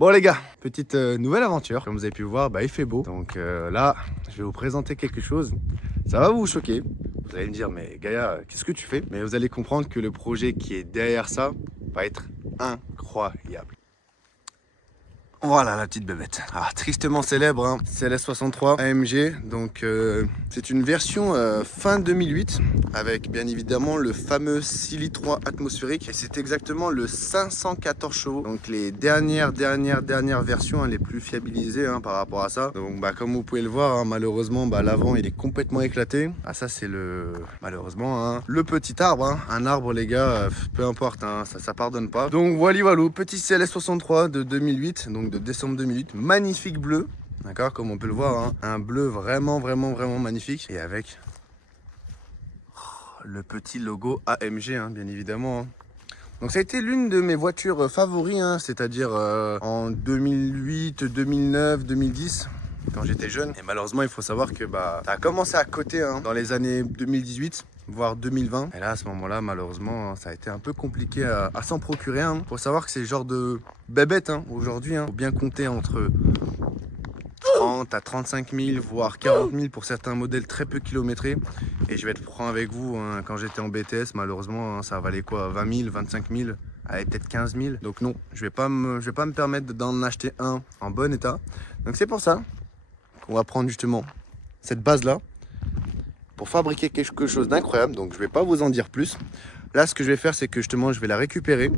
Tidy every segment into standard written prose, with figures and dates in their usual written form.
Bon les gars, petite nouvelle aventure. Comme vous avez pu voir, il fait beau. Donc là, je vais vous présenter quelque chose. Ça va vous choquer. Vous allez me dire, mais Gaïa, qu'est-ce que tu fais? Mais vous allez comprendre que le projet qui est derrière ça va être incroyable. Voilà la petite bébête. Ah, tristement célèbre, hein. CLS63 AMG. Donc c'est une version fin 2008 avec bien évidemment le fameux 6 litres 3 atmosphérique. Et c'est exactement le 514 chevaux. Donc les dernières versions, hein, les plus fiabilisées par rapport à ça. Donc comme vous pouvez le voir, hein, malheureusement l'avant il est complètement éclaté. Ah ça c'est malheureusement le petit arbre. Hein. Un arbre les gars, peu importe, hein, ça pardonne pas. Donc voilà, petit CLS63 de 2008. Donc de décembre 2008, magnifique bleu, d'accord, comme on peut le voir, hein, un bleu vraiment magnifique, et avec le petit logo AMG, hein, bien évidemment. Hein. Donc ça a été l'une de mes voitures favoris, hein, c'est-à-dire en 2008, 2009, 2010, quand j'étais jeune. Et malheureusement, il faut savoir que ça a commencé à coter dans les années 2018. Voire 2020. Et là, à ce moment-là, malheureusement, ça a été un peu compliqué à s'en procurer. Hein. Faut savoir que c'est le genre de bébête aujourd'hui. Faut bien compter entre 30 à 35 000, voire 40 000 pour certains modèles très peu kilométrés. Et je vais être franc avec vous, quand j'étais en BTS, malheureusement, ça valait quoi? 20 000, 25 000, allez, peut-être 15 000. Donc non, je vais pas me permettre d'en acheter un en bon état. Donc c'est pour ça qu'on va prendre justement cette base-là pour fabriquer quelque chose d'incroyable. Donc je vais pas vous en dire plus. Là, ce que je vais faire, c'est que justement, je vais la récupérer.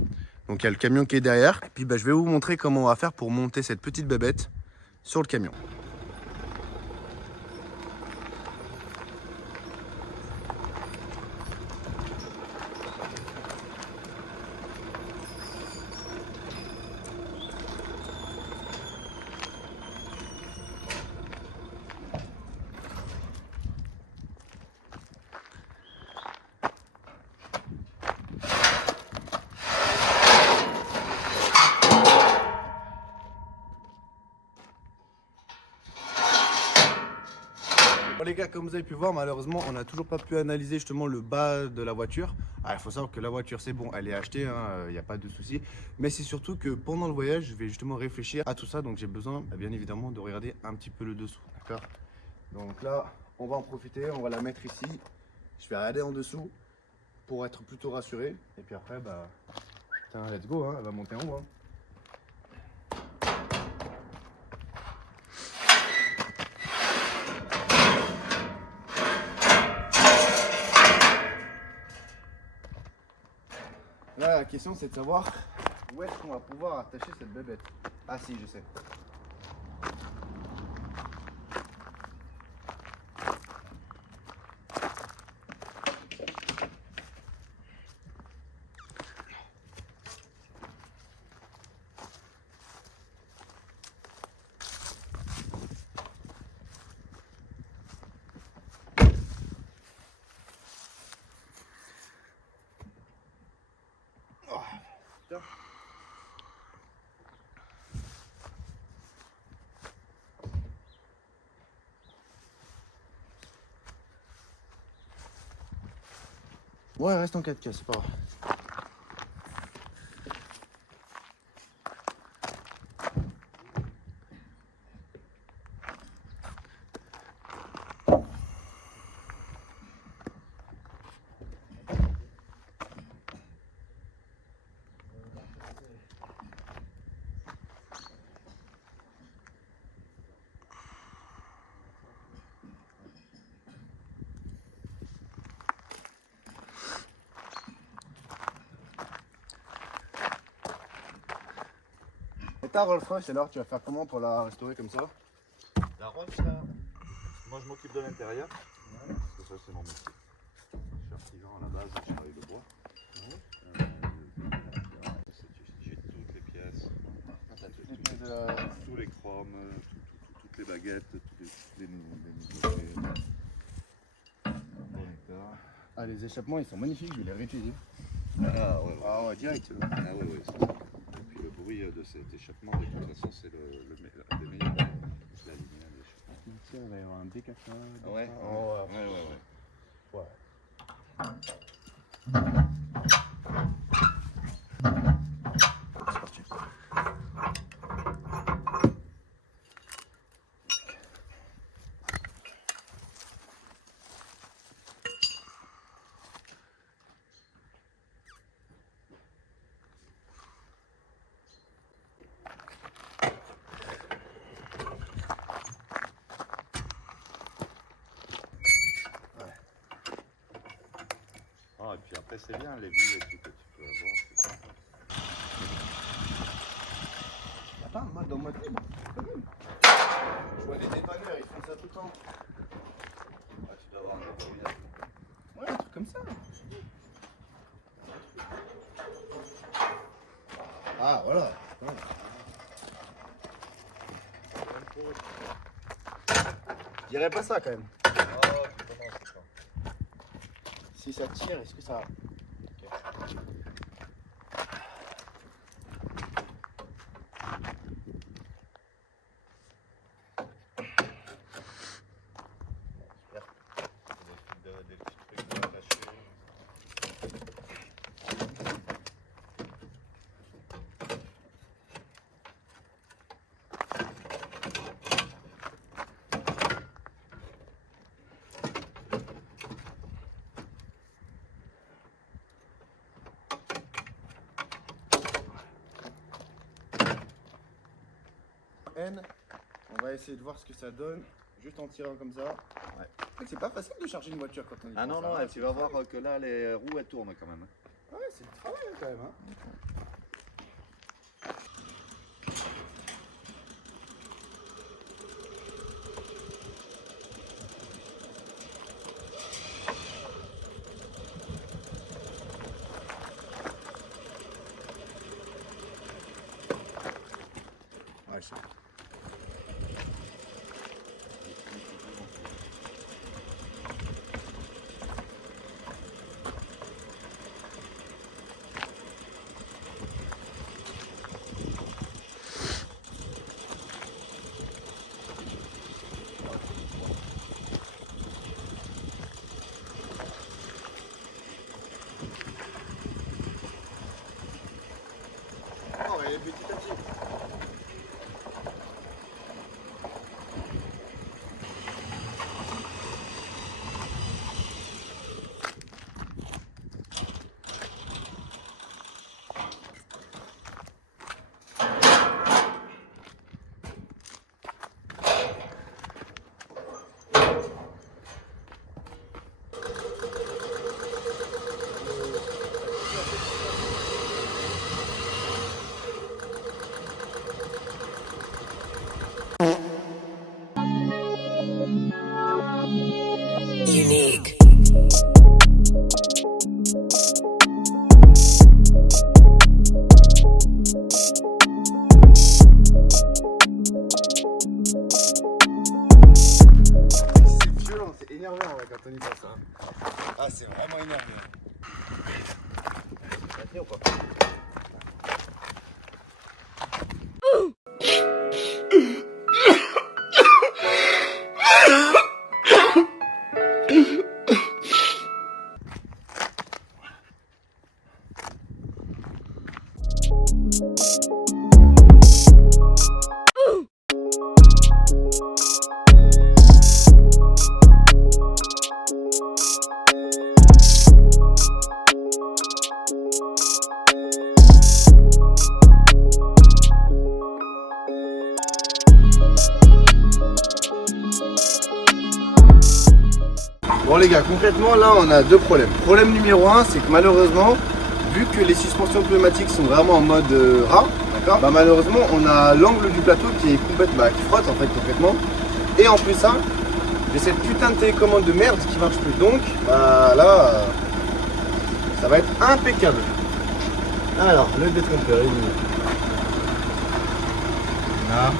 Donc il y a le camion qui est derrière. Et puis je vais vous montrer comment on va faire pour monter cette petite bébête sur le camion. Bon les gars, comme vous avez pu voir, malheureusement on n'a toujours pas pu analyser justement le bas de la voiture. Il faut savoir que la voiture c'est bon, elle est achetée, il n'y a pas de souci. Mais c'est surtout que pendant le voyage, je vais justement réfléchir à tout ça. Donc j'ai besoin bien évidemment de regarder un petit peu le dessous, d'accord? Donc là, on va en profiter, on va la mettre ici. Je vais regarder en dessous pour être plutôt rassuré. Et puis après, let's go, hein, elle va monter en haut. Hein. Là, la question c'est de savoir où est-ce qu'on va pouvoir attacher cette bébête. Ah si, je sais. Oh, putain. Ouais, reste en 4K, c'est pas grave. Et ta Rolls Royce, alors tu vas faire comment pour la restaurer comme ça? La Rolls, là, moi je m'occupe de l'intérieur, parce que ça c'est mon métier. Je suis artisan à la base, je travaille le bois. J'ai toutes les pièces, tous les chromes, toutes les baguettes, tous les Ah, les échappements ils sont magnifiques, je vais les réutiliser. Ah ouais, Ah ouais, direct. Ah ouais, ouais, c'est ça. Et puis le bruit de cet échappement, de toute façon, c'est un des meilleurs. Je l'ai aligné à l'échappement. Ici, on va y avoir un décafé. Ouais, Oh, ouais, ouais, ouais. ouais. C'est parti. Puis après, c'est bien les vues et tout que tu peux avoir. C'est sympa. Attends, moi dans ma tête, je vois des dépanneurs, ils font ça tout le temps. Ah, tu dois avoir un dépanneur. Ouais, un truc comme ça. Ah, voilà. Je dirais pas ça quand même. Oh, tu commences. Si ça tire, est-ce que ça... Ok. Des petits trucs attachés. N, on va essayer de voir ce que ça donne, juste en tirant comme ça. Ouais. C'est pas facile de charger une voiture quand on y Ah non, pense, non, hein. tu vas voir que là, les roues, elles tournent quand même. Ouais, c'est du travail quand même. Hein. Ouais, je sais. Oh, elle est petit à petit. Unique. C'est violent, c'est énervant là, quand on y pense. Hein. Ah, c'est vraiment énervant. Ça tient ou pas? Bon les gars, concrètement là on a deux problèmes. Problème numéro 1, c'est que malheureusement, vu que les suspensions pneumatiques sont vraiment en mode rat, d'accord, bah malheureusement on a l'angle du plateau qui est complètement, qui frotte en fait complètement. Et en plus ça, j'ai cette putain de télécommande de merde qui marche plus. Donc bah là, ça va être impeccable. Alors, le détrompeur, il est où? Là.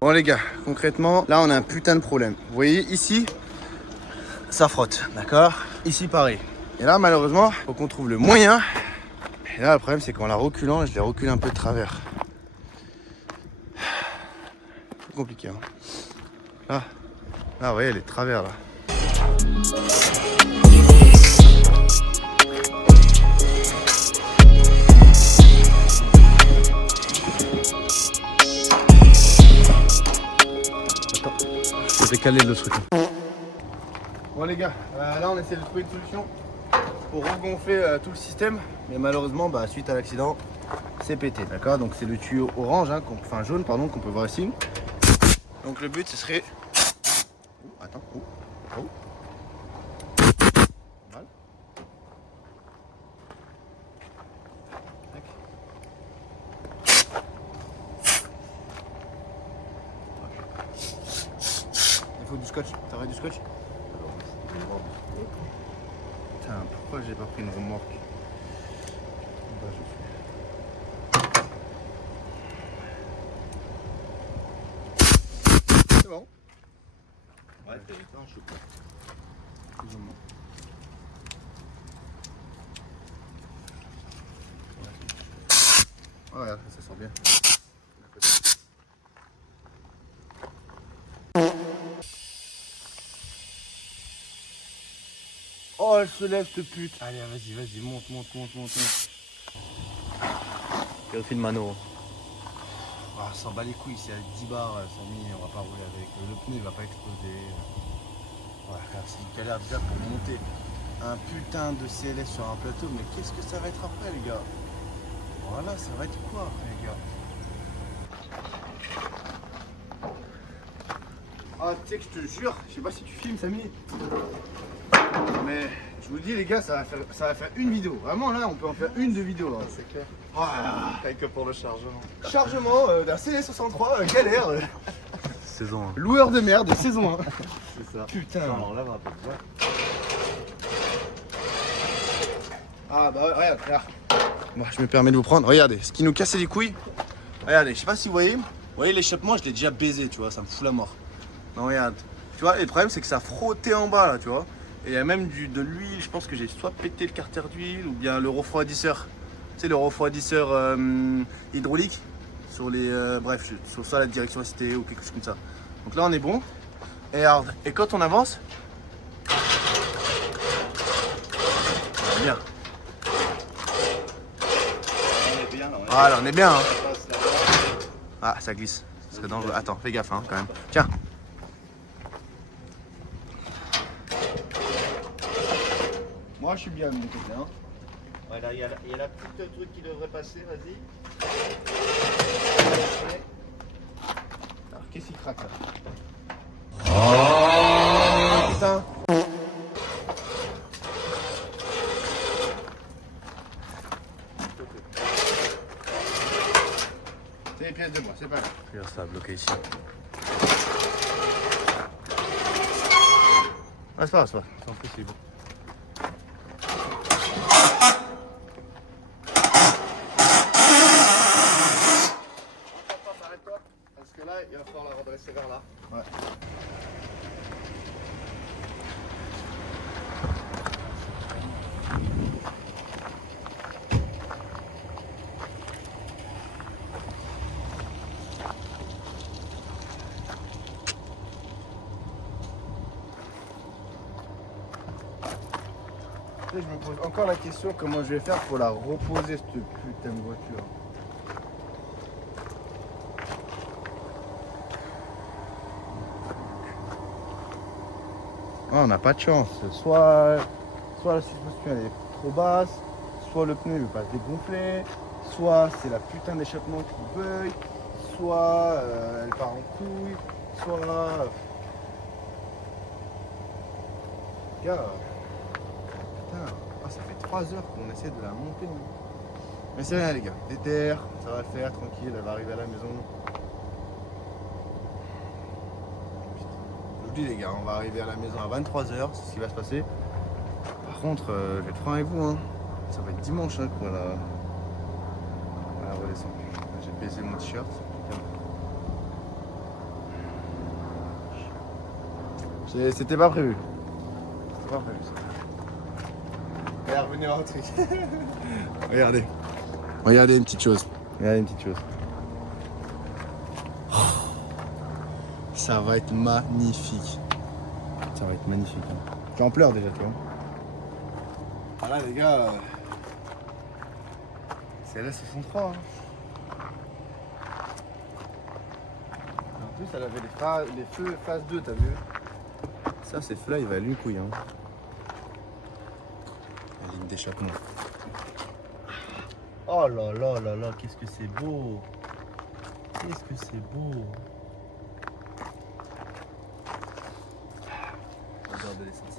Bon les gars, concrètement, là on a un putain de problème. Vous voyez ici, ça frotte, d'accord? Ici pareil. Et là malheureusement, faut qu'on trouve le moyen. Et là le problème c'est qu'en la reculant, je l'ai reculé un peu de travers. C'est compliqué hein. Là, vous voyez, elle est de travers là. Je vais décaler le truc. Bon les gars, là on essaie de trouver une solution pour regonfler tout le système. Mais malheureusement, suite à l'accident, c'est pété, d'accord? Donc c'est le tuyau orange, hein, enfin jaune pardon, qu'on peut voir ici. Donc le but ce serait... Attends, Mal. Il faut du scotch, t'aurais du scotch? Putain, pourquoi j'ai pas pris une remorque? C'est bon. Ouais, t'es étanche ou pas? Plus ou moins. Oh, regarde, ça sort bien. Oh, elle se lève, cette pute. Allez, vas-y, monte. Quel mano. Ah, s'en bat les couilles, c'est à 10 bars, 100 000, on va pas rouler avec. Le pneu, il va pas exploser. Ouais, c'est une galère déjà pour monter un putain de CLS sur un plateau, mais qu'est-ce que ça va être après, les gars? Voilà, ça va être quoi après, les gars? Ah, tu sais que je te jure, je sais pas si tu filmes, Samy, mais je vous le dis, les gars, ça va faire une vidéo. Vraiment, là, on peut en faire une de vidéo. Hein. C'est clair. Voilà. Rien que pour le chargement. Chargement d'un CL63, galère. Saison 1. Loueur de merde, saison 1. C'est ça. Putain. On enlève un peu de bois. Ah bah ouais, regarde. Bon, je me permets de vous prendre. Regardez, ce qui nous cassait les couilles. Regardez, je sais pas si vous voyez. Vous voyez l'échappement, je l'ai déjà baisé, tu vois, ça me fout la mort. Non, regarde. Tu vois, et le problème c'est que ça frottait en bas là, tu vois. Et il y a même de l'huile, je pense que j'ai soit pété le carter d'huile ou bien le refroidisseur. Tu sais, le refroidisseur hydraulique sur les. Bref, sur ça la direction ST ou quelque chose comme ça. Donc là on est bon. Et regarde, et quand on avance. Bien. On est bien là. Voilà, on est bien. Hein. On passe là-bas. Ah, ça glisse. Ce serait dangereux. Attends, fais gaffe hein, quand même. Tiens. Moi, je suis bien de mon côté. Hein. Voilà, il y a la petite truc qui devrait passer, vas-y. Alors, qu'est-ce qu'il craque là? Oh putain. C'est les pièces de bois, c'est pas grave. Regarde, ça a bloqué ici. Ah, c'est pas grave, c'est pas grave. C'est impossible. Arrête-toi, parce que là, il va falloir la redresser vers là. Ouais. Je me pose encore la question comment je vais faire pour la reposer cette putain de voiture. Ah, on n'a pas de chance. Soit la suspension elle est trop basse, soit le pneu ne veut pas se dégonfler, soit c'est la putain d'échappement qui bug, soit elle part en couille, soit... Gars, putain, ça fait 3 heures qu'on essaie de la monter. Mais c'est rien les gars, déterre, ça va le faire, tranquille, elle va arriver à la maison. Je vous dis les gars, on va arriver à la maison à 23h, c'est ce qui va se passer. Par contre, je vais être franc avec vous, hein. Ça va être dimanche hein, qu'on va la redescendre. J'ai baisé mon t-shirt. C'était pas prévu. C'était pas prévu ça. Regardez, revenez voir un truc. Regardez. Regardez une petite chose. Regardez une petite chose. Ça va être magnifique. Ça va être magnifique. Hein. J'en pleure déjà, tu vois. Ah là, les gars, c'est LS63. Hein. En plus, elle avait les feux phase 2, t'as vu? Ça, ces feux-là, il va aller une couille. Hein. La ligne d'échappement. Oh là là là là, qu'est-ce que c'est beau. Qu'est-ce que c'est beau. Odeur de l'essence.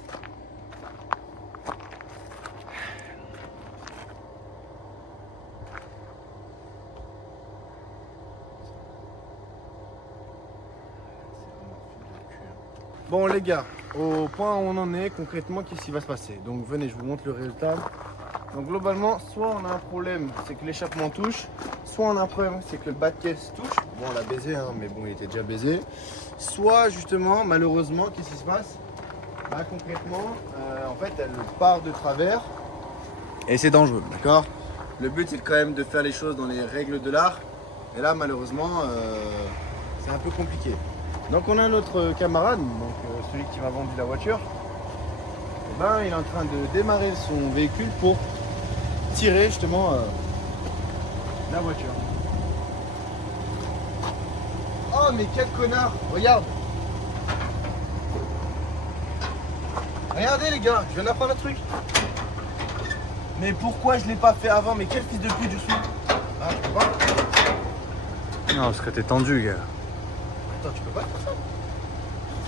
Bon les gars, au point où on en est, concrètement, qu'est-ce qui va se passer? Donc venez, je vous montre le résultat. Donc globalement, soit on a un problème, c'est que l'échappement touche, soit on a un problème, c'est que le bas de caisse touche. Bon, on l'a baisé, hein, mais bon, il était déjà baisé. Soit justement, malheureusement, qu'est-ce qui se passe? Bah concrètement, en fait, elle part de travers et c'est dangereux, d'accord? Le but, c'est quand même de faire les choses dans les règles de l'art. Et là, malheureusement, c'est un peu compliqué. Donc on a notre camarade, donc celui qui m'a vendu la voiture. Et ben, il est en train de démarrer son véhicule pour tirer justement la voiture. Oh mais quel connard! Regarde! Regardez les gars, je viens d'apprendre un truc. Mais pourquoi je l'ai pas fait avant? Mais quel fils de pute je suis! Ah, je peux pas? Non, parce que t'es tendu, gars. Attends, tu peux pas faire ça?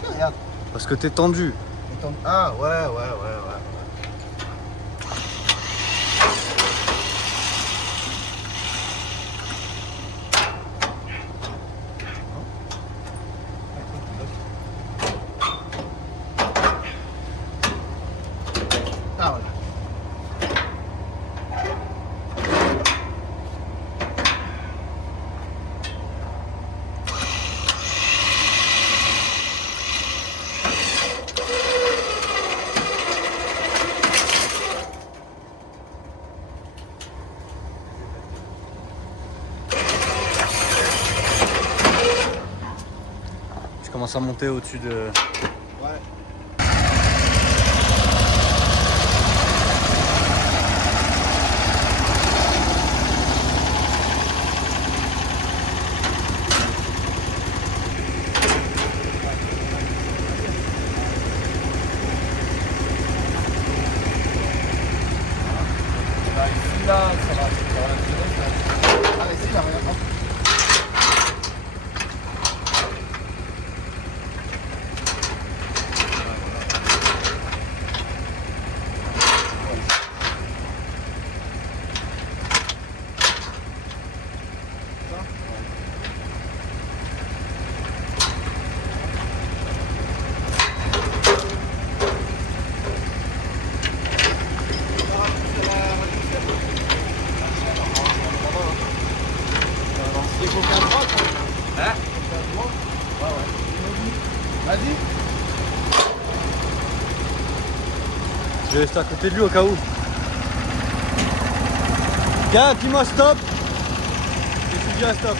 Tiens, regarde. Parce que t'es tendu. Ah ouais. Ah voilà. Tu commences à monter au-dessus de... Ouais. Bah, ici, là, ça va Ah, ici, là, regarde. Hein? Vas-y. Je vais rester à côté de lui au cas où. Gars, dis-moi stop. Et tu dis un stop.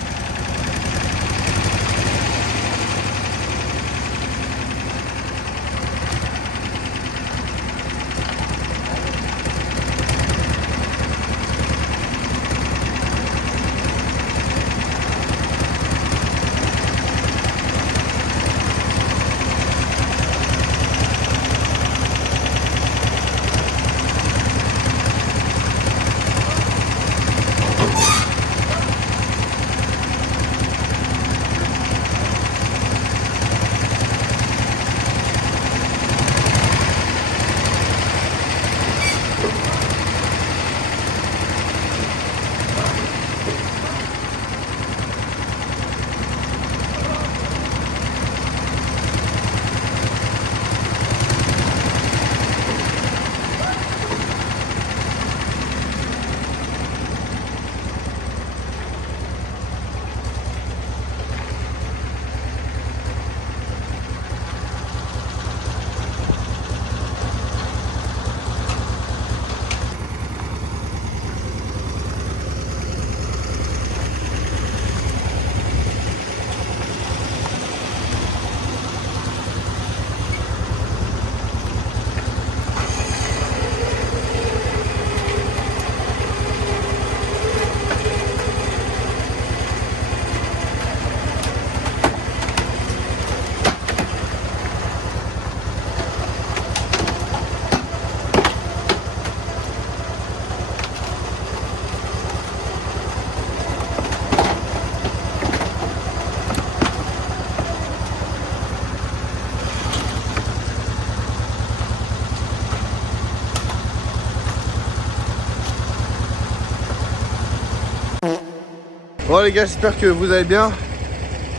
Bon les gars, j'espère que vous allez bien.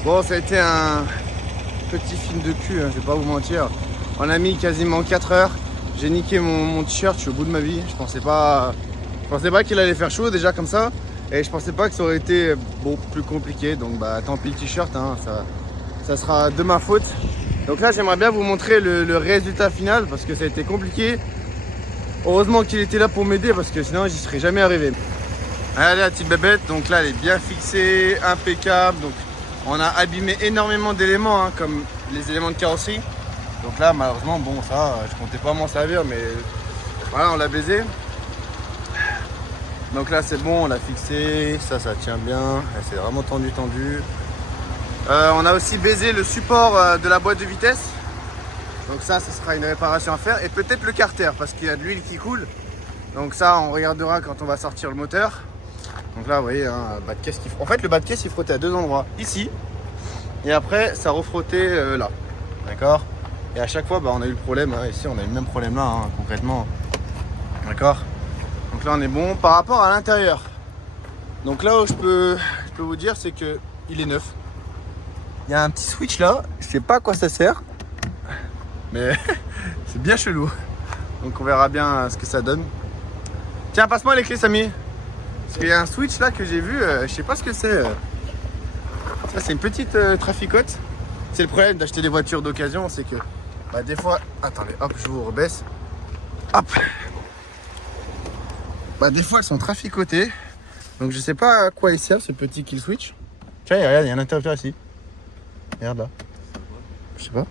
Bon, ça a été un petit film de cul, hein, je vais pas vous mentir. On a mis quasiment 4 heures. J'ai niqué mon t-shirt, je suis au bout de ma vie. Je pensais pas qu'il allait faire chaud déjà comme ça. Et je pensais pas que ça aurait été plus compliqué. Donc bah tant pis le t-shirt, hein, ça sera de ma faute. Donc là j'aimerais bien vous montrer le résultat final parce que ça a été compliqué. Heureusement qu'il était là pour m'aider parce que sinon j'y serais jamais arrivé. Allez la petite bébête, donc là elle est bien fixée, impeccable. Donc on a abîmé énormément d'éléments hein, comme les éléments de carrosserie. Donc là malheureusement bon ça je comptais pas m'en servir mais voilà on l'a baisé. Donc là c'est bon, on l'a fixé, ça tient bien, c'est vraiment tendu. On a aussi baisé le support de la boîte de vitesse. Donc ça sera une réparation à faire et peut-être le carter parce qu'il y a de l'huile qui coule. Donc ça on regardera quand on va sortir le moteur. Donc là vous voyez hein, bas de caisse en fait le bas de caisse il frottait à 2 endroits, ici et après ça refrottait là, d'accord. Et à chaque fois bah, on a eu le problème, hein. Ici on a eu le même problème là hein, concrètement, d'accord. Donc là on est bon par rapport à l'intérieur. Donc là où je peux vous dire c'est que il est neuf. Il y a un petit switch là, je sais pas à quoi ça sert, mais c'est bien chelou. Donc on verra bien ce que ça donne. Tiens, passe-moi les clés Samy. Parce qu'il y a un switch là que j'ai vu, je sais pas ce que c'est. Ça c'est une petite traficote. C'est le problème d'acheter des voitures d'occasion, c'est que bah, des fois... Attendez, hop, je vous rebaisse. Hop. Bah des fois elles sont traficotées. Donc je sais pas à quoi il sert ce petit kill switch. Tiens, regarde, il y a un interrupteur ici. Regarde là. Je sais pas.